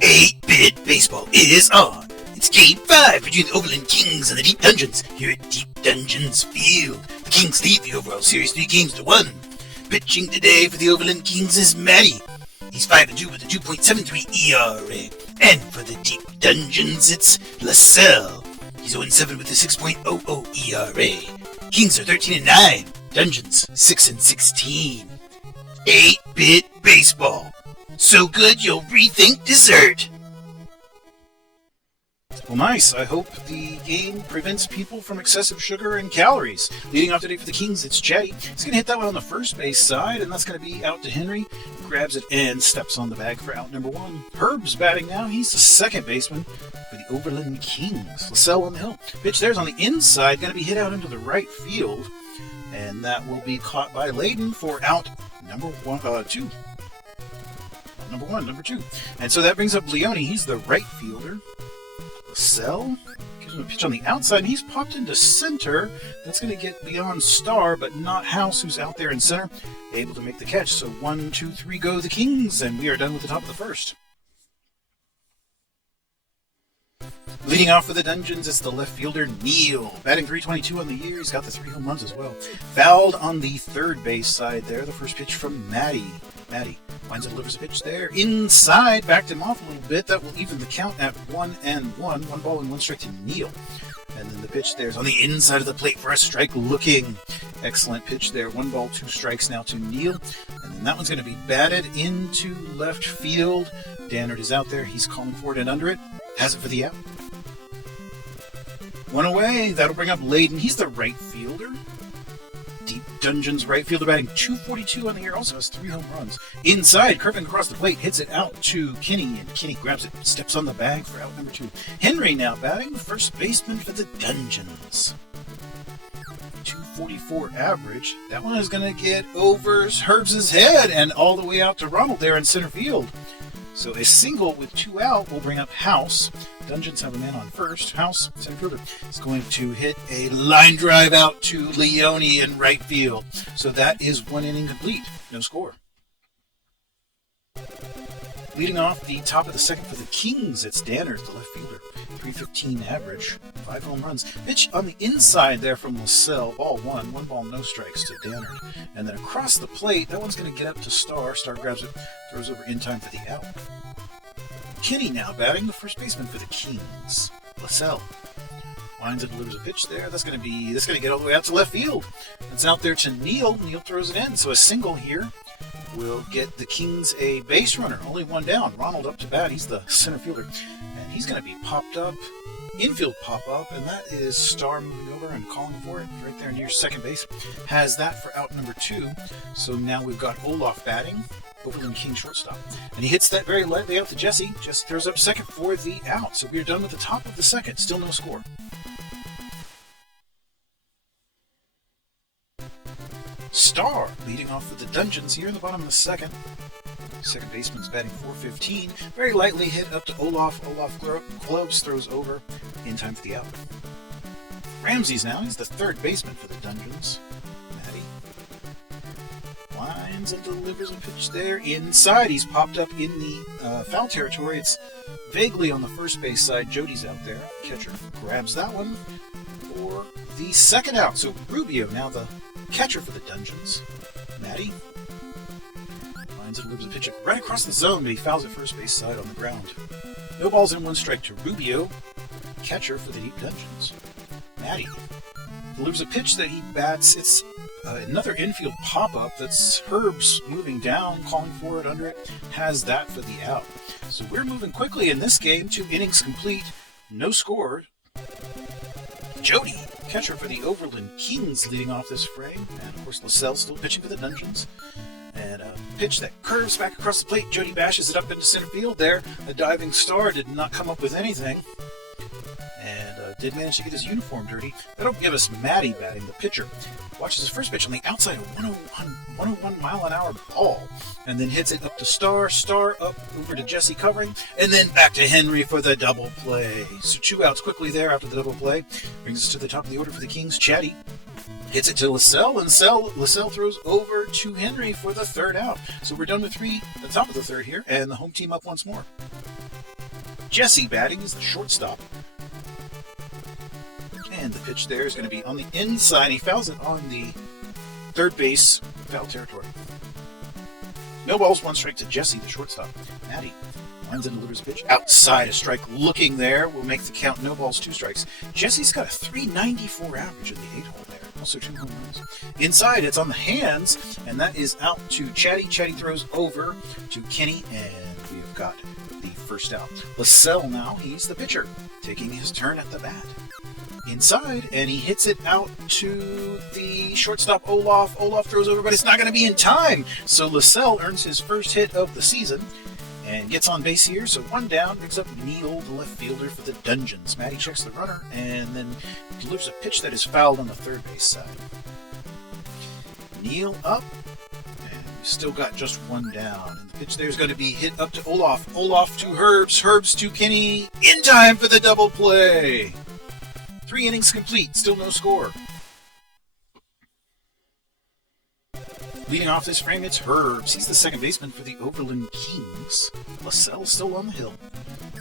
8-Bit Baseball is on. It's Game 5 between the Overland Kings and the Deep Dungeons here at Deep Dungeons Field. The Kings lead the overall series 3-1. Pitching today for the Overland Kings is Mattie. He's 5-2 with a 2.73 ERA. And for the Deep Dungeons, it's Lacell. He's 0-7 with a 6.00 ERA. Kings are 13-9. Dungeons 6-16. 8-Bit Baseball. So good you'll rethink dessert. Well, nice. I hope the game prevents people from excessive sugar and calories. Leading off today for the Kings, it's Chatty. He's going to hit that one on the first base side, and that's going to be out to Henry. Grabs it and steps on the bag for out number 1. Herb's batting now. He's the second baseman for the Overland Kings. Lacell on the hill. Pitch there's on the inside, going to be hit out into the right field, and that will be caught by Layden for out number 2. Number 2. And so that brings up Leone. He's the right fielder. Lacell gives him a pitch on the outside, and he's popped into center. That's going to get beyond Star, but not House, who's out there in center, able to make the catch. So 1, 2, 3 go the Kings, and we are done with the top of the first. Leading off for the Dungeons, it's the left fielder, Neil. Batting .322 on the year. He's got the 3 home runs as well. Fouled on the third base side there. The first pitch from Mattie. Mattie finds and delivers a pitch there. Inside, backed him off a little bit. That will even the count at 1-1. 1 ball and 1 strike to Neil. And then the pitch there is on the inside of the plate for a strike looking. Excellent pitch there. 1 ball, 2 strikes now to Neil. And then that one's going to be batted into left field. Dannard is out there. He's calling for it and under it. Has it for the out. 1 away. That'll bring up Layden. He's the right fielder. Deep Dungeons right fielder batting .242 on the year. Also has 3 home runs. Inside, curving across the plate, hits it out to Kenny, and Kenny grabs it, steps on the bag for out number 2. Henry now batting, the first baseman for the Dungeons. .244 average. That one is going to get over Herb's head and all the way out to Ronald there in center field. So a single with 2 out will bring up House. Dungeons have a man on first. House, center fielder, is going to hit a line drive out to Leone in right field. So that is 1 inning complete. No score. Leading off the top of the second for the Kings, it's Dannard, the left fielder. .315 average, 5 home runs. Pitch on the inside there from Lacell. Ball 1 ball, no strikes to Dannard. And then across the plate, that one's going to get up to Star. Star grabs it, throws over in time for the out. Kenny now batting, the first baseman for the Kings. Lacell lines and delivers a pitch there. That's going to get all the way out to left field. It's out there to Neil. Neil throws it in. So a single here will get the Kings a base runner. Only 1 down. Ronald up to bat. He's the center fielder. And he's going to be popped up. Infield pop-up, and that is Star moving over and calling for it right there near second base. Has that for out number 2. So now we've got Olaf batting. Overland King shortstop. And he hits that very lightly out to Jesse. Jesse throws up second for the out. So we're done with the top of the second. Still no score. Star leading off with the Dungeons here in the bottom of the second. Second baseman's batting .415. Very lightly hit up to Olaf. Olaf gloves, throws over in time for the out. Ramsey's now. He's the third baseman for the Dungeons. Mattie lines and delivers a pitch there. Inside, he's popped up in the foul territory. It's vaguely on the first base side. Jody's out there. Catcher grabs that one for the second out. So Rubio now the catcher for the Dungeons. Mattie lines and delivers a pitch right across the zone, but he fouls at first base side on the ground. No balls and 1 strike to Rubio, catcher for the Deep Dungeons. Mattie delivers a pitch that he bats. It's another infield pop-up. That's Herb's moving down, calling for it under it. Has that for the out. So we're moving quickly in this game. 2 innings complete. No score. Jody, catcher for the Overland Kings, leading off this frame. And of course, Lacell still pitching for the Dungeons. And a pitch that curves back across the plate. Jody bashes it up into center field there. A diving Star did not come up with anything. And did manage to get his uniform dirty. That'll give us Mattie batting, the pitcher. Watches his first pitch on the outside, a 101 mile an hour ball. And then hits it up to Star. Star up over to Jesse covering. And then back to Henry for the double play. So 2 outs quickly there after the double play. Brings us to the top of the order for the Kings. Chatty Hits it to Lacell, and Lacell throws over to Henry for the third out. So we're done with three at the top of the third here, and the home team up once more. Jesse batting is the shortstop. And the pitch there is going to be on the inside. He fouls it on the third base foul territory. No balls, one strike to Jesse, the shortstop. Mattie lines and delivers a pitch outside. A strike looking there will make the count no balls, 2 strikes. Jesse's got a .394 average in the 8-hole there. Also 2 home runs. Inside, it's on the hands, and that is out to Chatty. Chatty throws over to Kenny, and we've got the first out. Lacell now, he's the pitcher, taking his turn at the bat. Inside, and he hits it out to the shortstop, Olaf. Olaf throws over, but it's not going to be in time. So Lacell earns his first hit of the season and gets on base here. So 1 down, brings up Neil, the left fielder for the Dungeons. Mattie checks the runner and then delivers a pitch that is fouled on the third base side. Neil up, and we've still got just 1 down. And the pitch there is going to be hit up to Olaf. Olaf to Herbs. Herbs to Kenny. In time for the double play. 3 innings complete, still no score. Leading off this frame, it's Herbs. He's the second baseman for the Overland Kings. Lacell still on the hill.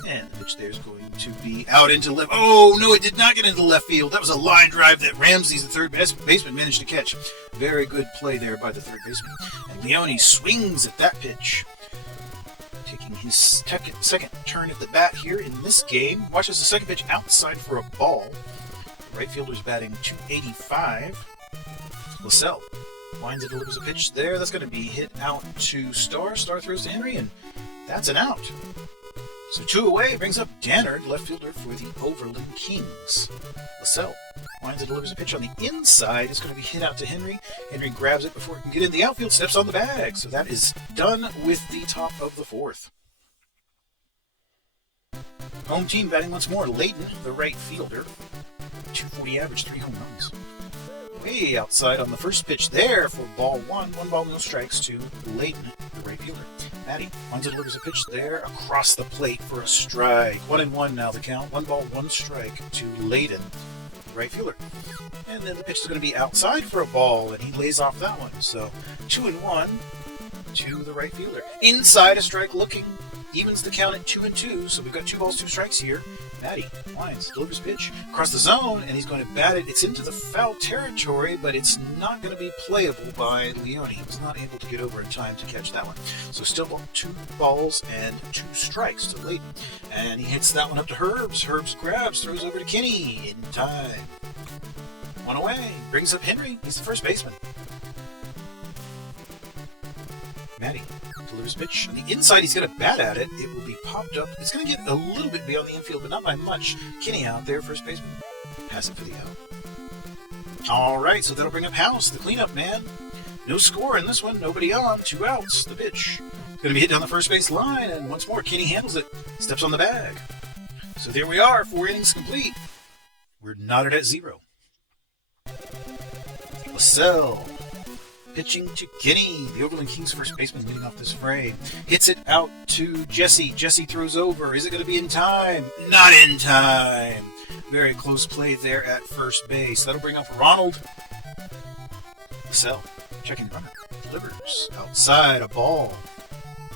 And the pitch there's going to be out into left. Oh, no, it did not get into left field. That was a line drive that Ramsey, the third baseman, managed to catch. Very good play there by the third baseman. And Leone swings at that pitch. Taking his second turn at the bat here in this game. Watches the second pitch outside for a ball. The right fielder's batting .285. Lacell winds and delivers a pitch there. That's going to be hit out to Starr. Starr throws to Henry, and that's an out. So 2 away, brings up Dannard, left fielder for the Overland Kings. Lacell winds and delivers a pitch on the inside. It's going to be hit out to Henry. Henry grabs it before it can get in the outfield, steps on the bag. So that is done with the top of the 4th. Home team batting once more. Layton, the right fielder. .240 average, 3 home runs. Way outside on the first pitch there for ball 1. 1 ball, no strikes to Layton, the right fielder. Mattie winds and delivers a pitch there across the plate for a strike. 1-1 now the count. 1 ball, 1 strike to Layton, the right fielder. And then the pitch is going to be outside for a ball, and he lays off that one. So 2-1 to the right fielder. Inside, a strike looking. Evens the count at 2-2. So we've got 2 balls, 2 strikes here. Mattie winds, delivers pitch across the zone, and he's going to bat it. It's into the foul territory, but it's not going to be playable by Leone. He was not able to get over in time to catch that one. So still 2 balls and 2 strikes to Layton. And he hits that one up to Herbs. Herbs grabs, throws over to Kenny in time. 1 away, brings up Henry. He's the first baseman. Mattie delivers pitch on the inside. He's going to bat at it. It will be popped up. It's going to get a little bit beyond the infield, but not by much. Kenny out there, first baseman. Has it for the out. All right, so that'll bring up House, the cleanup man. No score in this one. Nobody on. 2 outs. The pitch. It's going to be hit down the first base line, and once more, Kenny handles it. Steps on the bag. So there we are. 4 innings complete. We're knotted at 0. Lacell pitching to Kenny, the Overland Kings first baseman leading off this frame. Hits it out to Jesse. Jesse throws over. Is it going to be in time? Not in time. Very close play there at first base. That'll bring up Ronald. Lacell checking the runner. Delivers outside a ball.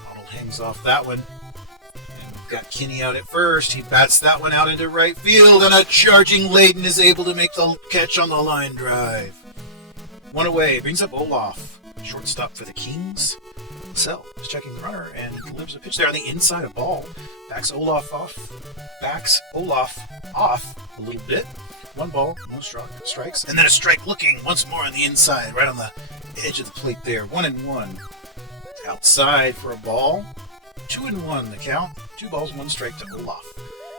Ronald hangs off that one. And we've got Kenny out at first. He bats that one out into right field, and a charging Layton is able to make the catch on the line drive. 1 away, brings up Olaf, shortstop for the Kings. Lacell is checking the runner, and he delivers a pitch there on the inside, a ball. Backs Olaf off a little bit. 1 ball, no strikes, and then a strike looking once more on the inside, right on the edge of the plate there. 1-1. Outside for a ball. 2-1 the count. 2 balls, 1 strike to Olaf.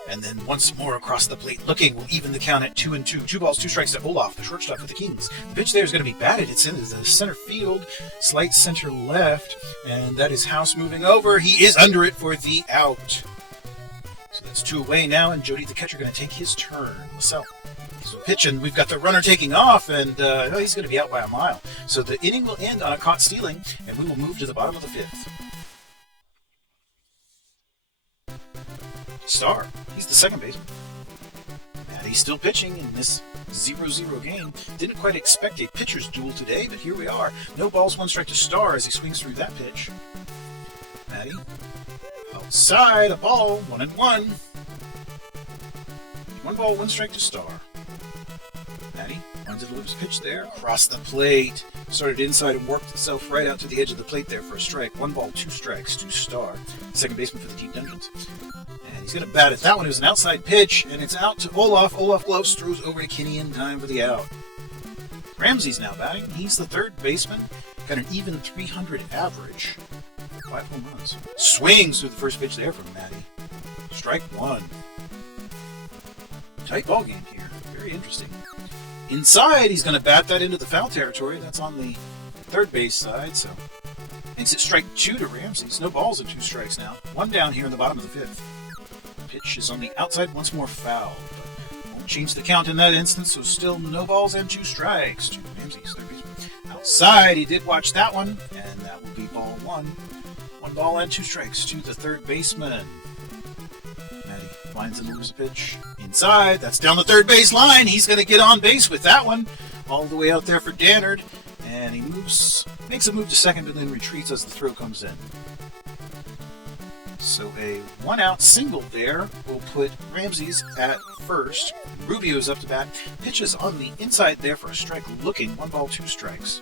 And then once more across the plate looking will even the count at 2-2. 2 balls, 2 strikes to Olaf, the shortstop for the Kings. The pitch there is going to be batted. It's into the center field, slight center left, and that is House moving over. He is under it for the out. So that's 2 away now, and Jody, the catcher, going to take his turn. Lacell. So pitch, and we've got the runner taking off, and he's going to be out by a mile. So the inning will end on a caught stealing, and we will move to the bottom of the 5th. Starr, he's the second baseman. Mattie Mattie's still pitching in this 0-0 game. Didn't quite expect a pitcher's duel today, but here we are. No balls, one strike to Star as he swings through that pitch. Mattie. Outside, a ball, 1-1. 1 ball, 1 strike to Star. Mattie finds a delivers pitch there. Across the plate. Started inside and worked itself right out to the edge of the plate there for a strike. 1 ball, 2 strikes to Star. Second baseman for the Deep Dungeons. And he's going to bat it. That one is an outside pitch, and it's out to Olaf. Olaf gloves, throws over to Kinney in time for the out. Ramsey's now batting. He's the third baseman. Got an even 300 average. 5 home runs. Swings through the first pitch there from Mattie. Strike 1. Tight ball game here. Very interesting. Inside, he's going to bat that into the foul territory. That's on the third base side, so makes it strike 2 to Ramsey's. No balls and 2 strikes now. 1 down here in the bottom of the 5th. Pitch is on the outside, once more foul. But won't change the count in that instance, so still no balls and 2 strikes to Ramsey's third baseman. Outside, he did watch that one, and that will be ball 1. 1 ball and 2 strikes to the third baseman. Mattie finds and delivers a pitch. Inside, that's down the third base line. He's going to get on base with that one. All the way out there for Dannard. And he makes a move to second, but then retreats as the throw comes in. So a 1-out single there will put Ramsey's at first. Rubio's up to bat. Pitches on the inside there for a strike looking. 1 ball, 2 strikes.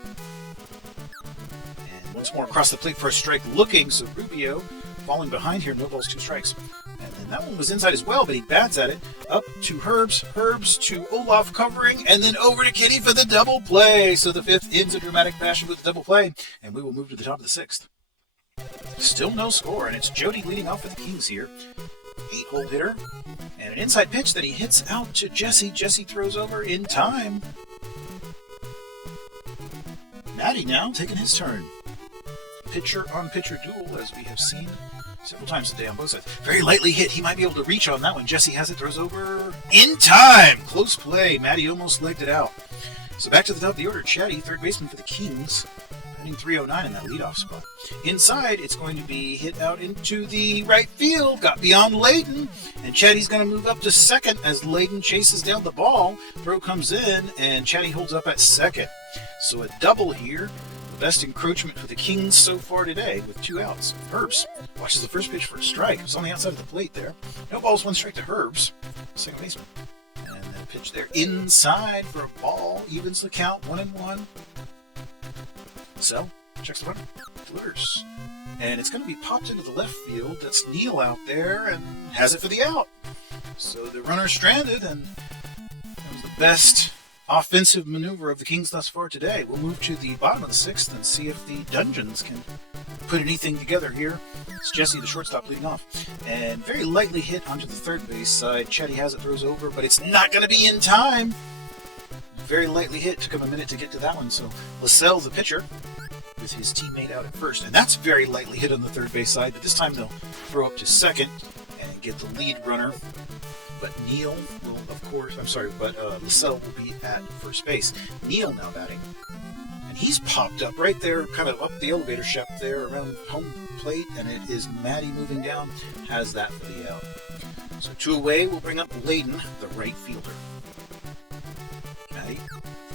And once more across the plate for a strike looking. So Rubio falling behind here. No balls, 2 strikes. And then that one was inside as well, but he bats at it. Up to Herbs. Herbs to Olaf covering, and then over to Kinney for the double play. So the 5th ends in dramatic fashion with the double play, and we will move to the top of the 6th. Still no score, and it's Jody leading off for the Kings here. 8-hole hitter, and an inside pitch that he hits out to Jesse. Jesse throws over in time. Mattie now taking his turn. Pitcher-on-pitcher duel, as we have seen several times today on both sides. Very lightly hit. He might be able to reach on that one. Jesse has it, throws over in time. Close play. Mattie almost legged it out. So back to the top of the order. Chatty, third baseman for the Kings. Batting 309 in that leadoff spot. Inside, it's going to be hit out into the right field. Got beyond Layden. And Chatty's going to move up to second as Layden chases down the ball. Throw comes in, and Chatty holds up at second. So a double here. Best encroachment for the Kings so far today with 2 outs. Herbs watches the first pitch for a strike. It's on the outside of the plate there. No balls, 1 strike to Herbs, second baseman. And then a pitch there inside for a ball. Evens the count, 1-1. Lacell checks the runner, delivers. And it's going to be popped into the left field. That's Neal out there and has it for the out. So the runner's stranded, and that was the best offensive maneuver of the Kings thus far today. We'll move to the bottom of the 6th and see if the Dungeons can put anything together here. It's Jesse, the shortstop, leading off. And very lightly hit onto the third base side. Chatty has it, throws over, but it's not going to be in time. Very lightly hit. Took him a minute to get to that one. So Lacell, the pitcher, with his teammate out at first. And that's very lightly hit on the third base side, but this time they'll throw up to second and get the lead runner. But Neal will, Lacell will be at first base. Neal now batting. And he's popped up right there, kind of up the elevator shaft there around home plate, and it is Mattie moving down, has that for the out. So 2 away, we'll bring up Layden, the right fielder. Mattie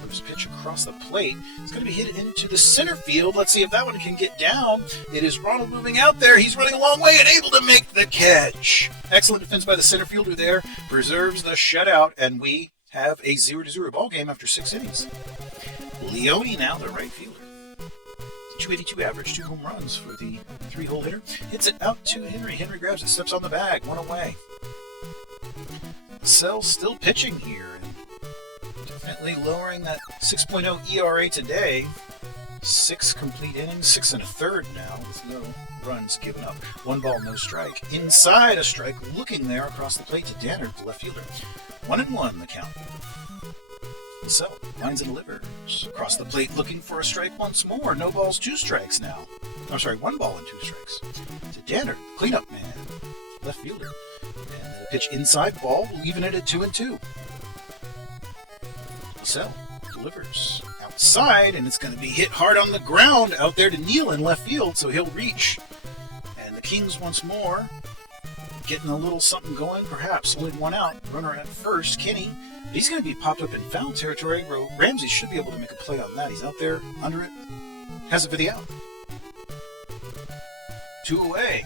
moves pitch across the plate. It's going to be hit into the center field. Let's see if that one can get down. It is Ronald moving out there. He's running a long way and able to make the catch. Excellent defense by the center fielder there. Preserves the shutout, and we have a 0-0 ball game after 6 innings. Leone now, the right fielder. 282 average, 2 home runs for the 3-hole hitter. Hits it out to Henry. Henry grabs it, steps on the bag, 1 away. Lacell still pitching here, and definitely lowering that 6.0 ERA today. 6 complete innings, 6 1/3 now, with no runs given up. 1 ball, no strike. Inside, a strike looking there across the plate to Dannard, the left fielder. 1-1 the count. Lacell finds and delivers. Across the plate looking for a strike once more. No balls, 2 strikes now. 1 ball and 2 strikes. To Dannard, cleanup man, left fielder. And a pitch inside, ball, leaving it at 2-2. Lacell delivers outside, and it's going to be hit hard on the ground out there to Neal in left field, so he'll reach. And the Kings once more getting a little something going, perhaps. Only one out. Runner at first, Kenny. He's going to be popped up in foul territory. Ramsey should be able to make a play on that. He's out there under it. Has it for the out. 2 away.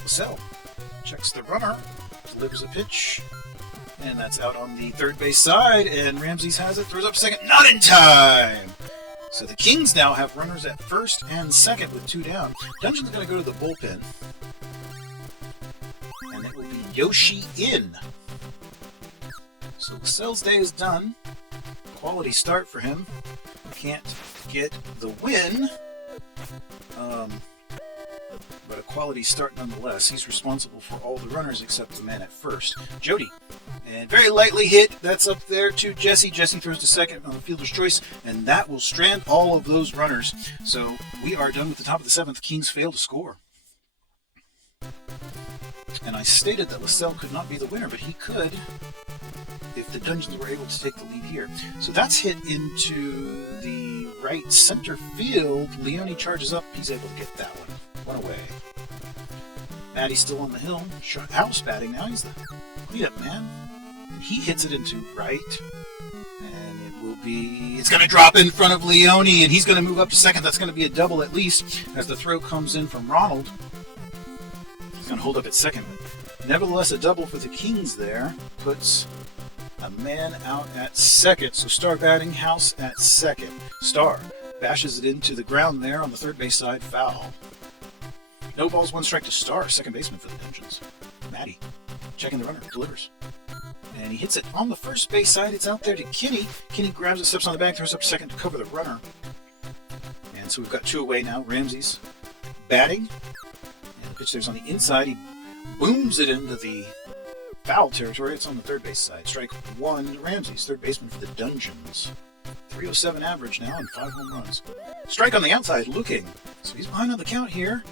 Lacell checks the runner. Delivers a pitch. And that's out on the third base side. And Ramsey has it. Throws up second. Not in time. So the Kings now have runners at first and second with 2 down. Dungeon's going to go to the bullpen. And it will be Yoshi in. So Lacell's day is done. Quality start for him. Can't get the win. But a quality start nonetheless. He's responsible for all the runners except the man at first. Jody. And very lightly hit. That's up there to Jesse. Jesse throws to second on the fielder's choice. And that will strand all of those runners. So we are done with the top of the 7th. Kings fail to score. And I stated that Lacell could not be the winner, but he could if the Dungeons were able to take the lead here. So that's hit into the right center field. Leone charges up. He's able to get that one. One away. Mattie's still on the hill. House batting now. He's the cleanup man. And he hits it into right. And it will be... It's going to drop in front of Leone, and he's going to move up to second. That's going to be a double at least as the throw comes in from Ronald. He's going to hold up at second. Nevertheless, a double for the Kings there. Puts a man out at second. So Star batting, House at second. Star bashes it into the ground there on the third base side. Foul. No balls, 1 strike to Star, second baseman for the Dungeons. Mattie checking the runner, delivers. And he hits it on the first base side. It's out there to Kenny. Kenny grabs it, steps on the bag, throws up second to cover the runner. And so we've got 2 away now. Ramsey's batting. And the pitch there's on the inside. He booms it into the foul territory. It's on the third base side. Strike 1 to Ramsey's, third baseman for the Dungeons. 307 average now and 5 home runs. Strike on the outside, looking. So he's behind on the count here.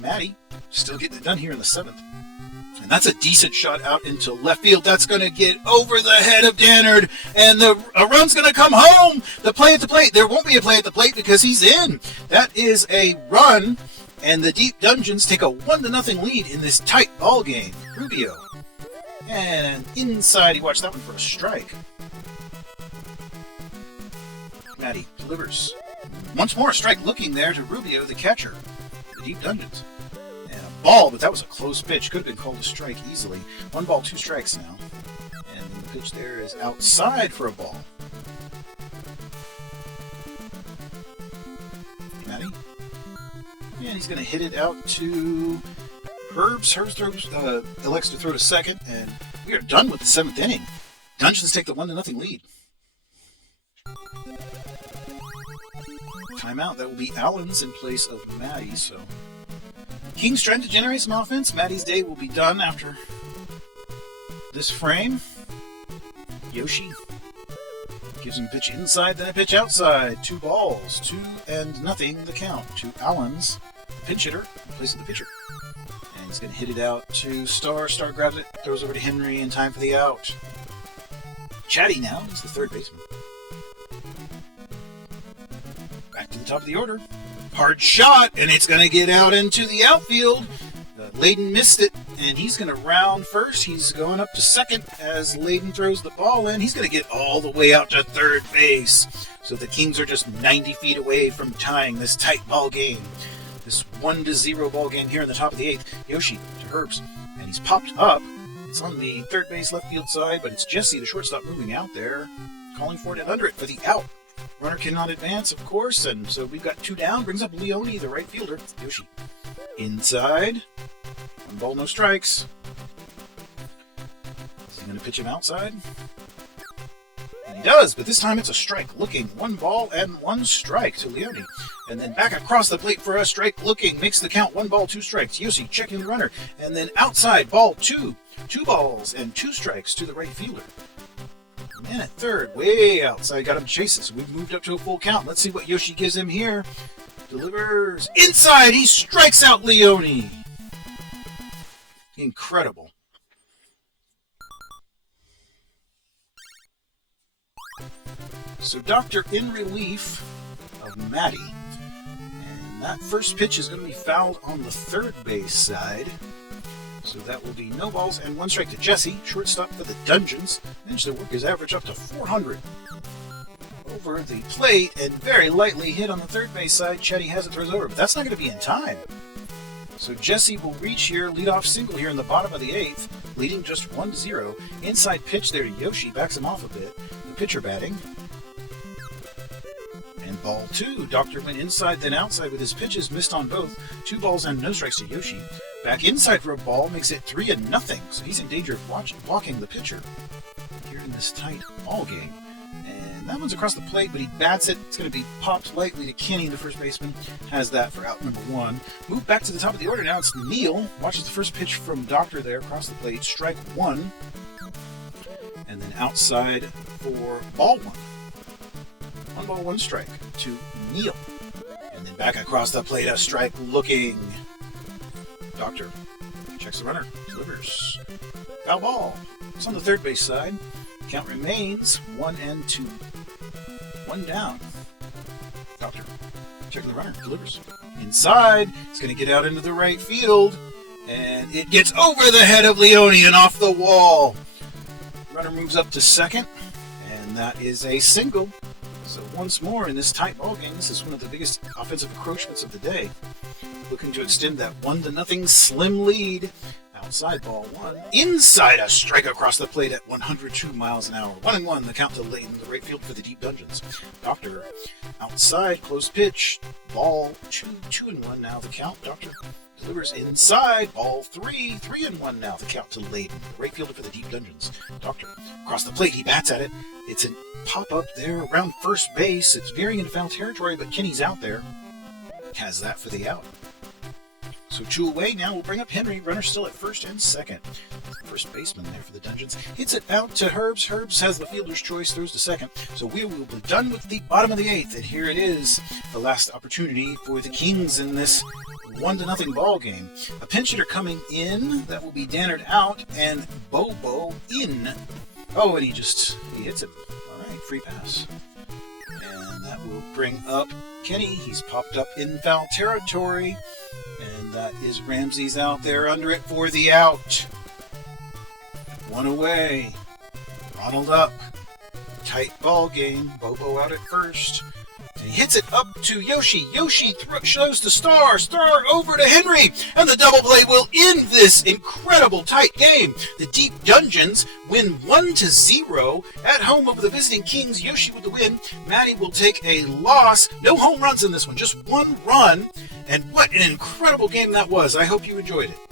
Mattie still getting it done here in the 7th. And that's a decent shot out into left field. That's going to get over the head of Dannard. And a run's going to come home. The play at the plate. There won't be a play at the plate because he's in. That is a run. And the Deep Dungeons take a 1-0 lead in this tight ball game. Rubio. And inside, he watched that one for a strike. Mattie delivers. Once more, a strike looking there to Rubio, the catcher. The Deep Dungeons. And a ball, but that was a close pitch. Could have been called a strike easily. 1 ball, 2 strikes now. And the pitch there is outside for a ball. Mattie. And he's going to hit it out to Herbs. Herbs elects to throw to second. And we are done with the 7th inning. Dungeons take the 1-0 lead. Timeout. That will be Allen's in place of Mattie. So Kings trying to generate some offense. Mattie's day will be done after this frame. Yoshi gives him a pitch inside, then a pitch outside. 2 balls, 2-0 the count to Allen's pinch hitter in place of the pitcher. And he's going to hit it out to Star. Star grabs it, throws over to Henry in time for the out. Chatty now is the third baseman. Back to the top of the order. Hard shot, and it's going to get out into the outfield. Layden missed it, and he's going to round first. He's going up to second as Layden throws the ball in. He's going to get all the way out to third base. So the Kings are just 90 feet away from tying this tight ball game. This 1-0 ball game here in the top of the 8th. Yoshi to Herbs, and he's popped up. It's on the third base left field side, but it's Jesse, the shortstop, moving out there, calling for it and under it for the out. Runner cannot advance, of course, and so we've got 2 down. Brings up Leone, the right fielder. Yoshi inside. 1 ball, no strikes. Is he going to pitch him outside? And he does, but this time it's a strike looking. 1 ball and 1 strike to Leone. And then back across the plate for a strike looking. Makes the count 1 ball, 2 strikes. Yoshi checking the runner. And then outside, ball 2. 2 balls and 2 strikes to the right fielder. Man at third, way outside, got him chasing. So we've moved up to a full count. Let's see what Yoshi gives him here. Delivers inside. He strikes out Leone. Incredible. So Doctor in relief of Mattie. And that first pitch is going to be fouled on the third base side. So that will be no balls and 1 strike to Jesse, shortstop for the Dungeons. Managed to work his average up to 400. Over the plate and very lightly hit on the third base side. Chetty has it, throws over, but that's not going to be in time. So Jesse will reach here, leadoff single here in the bottom of the 8th, leading just 1-0. Inside pitch there to Yoshi, backs him off a bit. The pitcher batting. And ball 2. Doctor went inside then outside with his pitches, missed on both. 2 balls and no strikes to Yoshi. Back inside for a ball, makes it 3-0. So he's in danger of walking the pitcher here in this tight ball game. And that one's across the plate, but he bats it. It's going to be popped lightly to Kenny, the first baseman. Has that for out number 1. Move back to the top of the order now. It's Neil. Watches the first pitch from Doctor there across the plate. Strike 1. And then outside for ball 1. 1 ball, 1 strike to Neil. And then back across the plate, a strike looking. Doctor checks the runner, delivers. Foul ball. It's on the third base side. Count remains 1-2. 1 down. Doctor checking the runner, delivers. Inside, it's going to get out into the right field. And it gets over the head of Leone and off the wall. Runner moves up to second. And that is a single. So once more in this tight ball game, this is one of the biggest offensive encroachments of the day. Looking to extend that 1-0 slim lead. Outside ball 1. Inside a strike across the plate at 102 miles an hour. 1-1, the count to Layton, the right field for the Deep Dungeons. Doctor outside, close pitch. Ball 2, 2-1 now the count. Doctor delivers inside. Ball 3, 3-1 now the count to Layton, the right fielder for the Deep Dungeons. Doctor across the plate, he bats at it. It's a pop-up there around first base. It's veering into foul territory, but Kenny's out there. Has that for the out. So 2 away now. We'll bring up Henry. Runner still at first and second. First baseman there for the Dungeons. Hits it out to Herbs. Herbs has the fielder's choice. Throws to second. So we will be done with the bottom of the 8th. And here it is. The last opportunity for the Kings in this 1-0 ball game. A pinch hitter coming in. That will be Dannard out. And Bobo in. Oh, and he hits it. All right. Free pass. And that will bring up Kenny. He's popped up in foul territory. And that is Ramsey's out there under it for the out. 1 away. Ronald up. Tight ball game. Bobo out at first. And he hits it up to Yoshi. Yoshi shows to Star. Star over to Henry. And the double play will end this incredible tight game. The Deep Dungeons win 1-0 at home over the visiting Kings. Yoshi with the win. Mattie will take a loss. No home runs in this one. Just 1 run. And what an incredible game that was. I hope you enjoyed it.